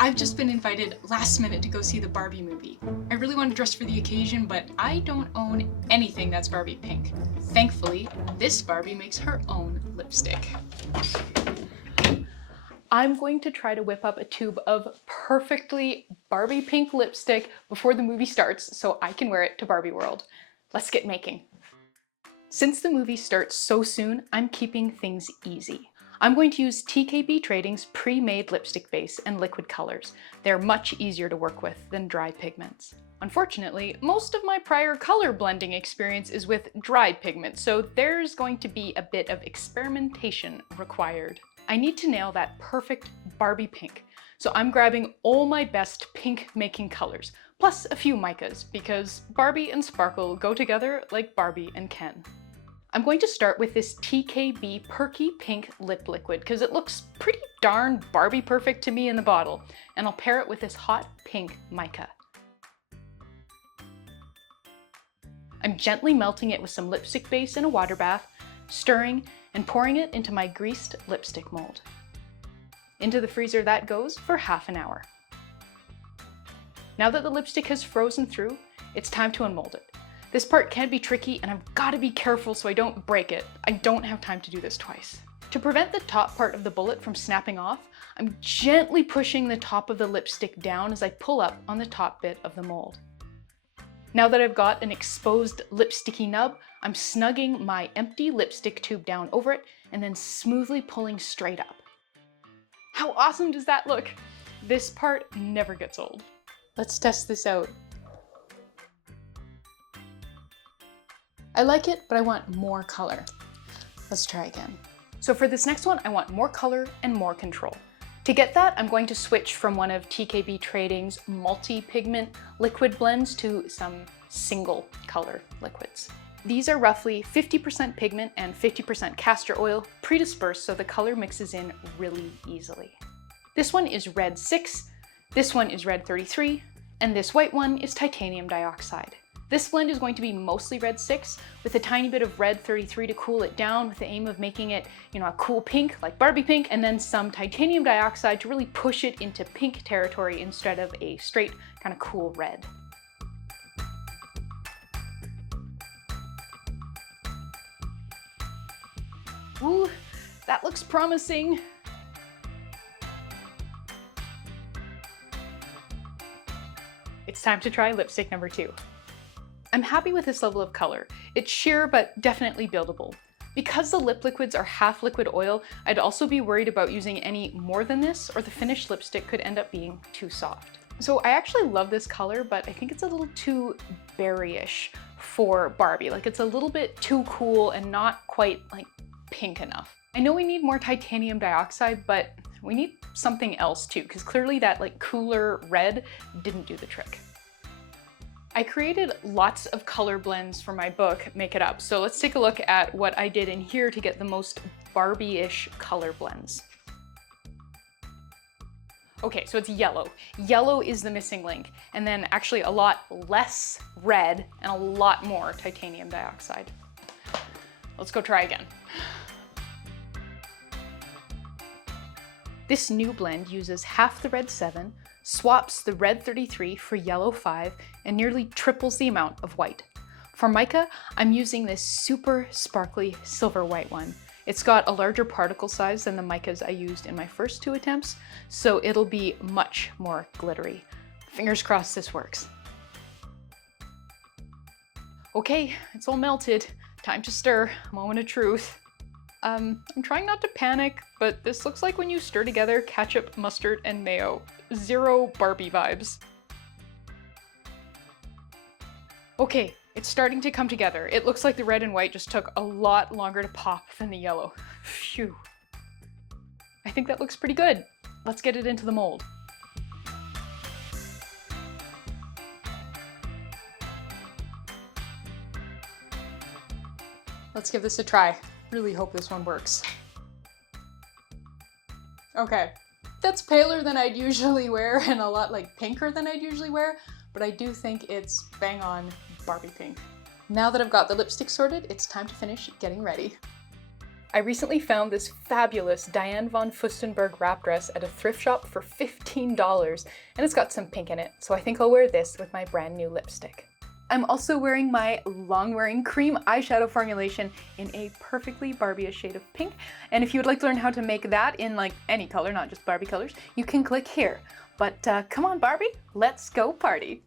I've just been invited last minute to go see the Barbie movie. I really want to dress for the occasion, but I don't own anything that's Barbie pink. Thankfully, this Barbie makes her own lipstick. I'm going to try to whip up a tube of perfectly Barbie pink lipstick before the movie starts so I can wear it to Barbie World. Let's get making. Since the movie starts so soon, I'm keeping things easy. I'm going to use TKB Trading's pre-made lipstick base and liquid colors. They're much easier to work with than dry pigments. Unfortunately, most of my prior color blending experience is with dry pigments, so there's going to be a bit of experimentation required. I need to nail that perfect Barbie pink, so I'm grabbing all my best pink making colors, plus a few micas, because Barbie and Sparkle go together like Barbie and Ken. I'm going to start with this TKB Perky Pink Lip Liquid because it looks pretty darn Barbie perfect to me in the bottle, and I'll pair it with this hot pink mica. I'm gently melting it with some lipstick base in a water bath, stirring and pouring it into my greased lipstick mold. Into the freezer that goes for half an hour. Now that the lipstick has frozen through, it's time to unmold it. This part can be tricky and I've got to be careful so I don't break it. I don't have time to do this twice. To prevent the top part of the bullet from snapping off, I'm gently pushing the top of the lipstick down as I pull up on the top bit of the mold. Now that I've got an exposed lipsticky nub, I'm snugging my empty lipstick tube down over it and then smoothly pulling straight up. How awesome does that look? This part never gets old. Let's test this out. I like it, but I want more color. Let's try again. So for this next one, I want more color and more control. To get that, I'm going to switch from one of TKB Trading's multi-pigment liquid blends to some single color liquids. These are roughly 50% pigment and 50% castor oil, pre-dispersed so the color mixes in really easily. This one is red 6, this one is red 33, and this white one is titanium dioxide. This blend is going to be mostly red 6 with a tiny bit of red 33 to cool it down with the aim of making it, a cool pink like Barbie pink, and then some titanium dioxide to really push it into pink territory instead of a straight kind of cool red. Ooh, that looks promising. It's time to try lipstick number 2. I'm happy with this level of color. It's sheer but definitely buildable. Because the lip liquids are half liquid oil, I'd also be worried about using any more than this or the finished lipstick could end up being too soft. So I actually love this color, but I think it's a little too berry-ish for Barbie. Like it's a little bit too cool and not quite like pink enough. I know we need more titanium dioxide, but we need something else too, because clearly that like cooler red didn't do the trick. I created lots of color blends for my book, Make It Up, so let's take a look at what I did in here to get the most Barbie-ish color blends. Okay, so it's yellow. Yellow is the missing link, and then actually a lot less red and a lot more titanium dioxide. Let's go try again. This new blend uses half the red 7, swaps the red 33 for yellow 5, and nearly triples the amount of white. For mica, I'm using this super sparkly silver white one. It's got a larger particle size than the micas I used in my first 2 attempts, so it'll be much more glittery. Fingers crossed this works. Okay, it's all melted. Time to stir. Moment of truth. I'm trying not to panic, but this looks like when you stir together ketchup, mustard, and mayo. Zero Barbie vibes. Okay, it's starting to come together. It looks like the red and white just took a lot longer to pop than the yellow. Phew. I think that looks pretty good. Let's get it into the mold. Let's give this a try. Really hope this one works. Okay, that's paler than I'd usually wear and a lot like pinker than I'd usually wear, but I do think it's bang on Barbie pink. Now that I've got the lipstick sorted, it's time to finish getting ready. I recently found this fabulous Diane von Furstenberg wrap dress at a thrift shop for $15, and it's got some pink in it, so I think I'll wear this with my brand new lipstick. I'm also wearing my Long Wear Cream Eyeshadow formulation in a perfectly Barbie-ish shade of pink, and if you would like to learn how to make that in like any color, not just Barbie colors, you can click here. But come on Barbie, let's go party!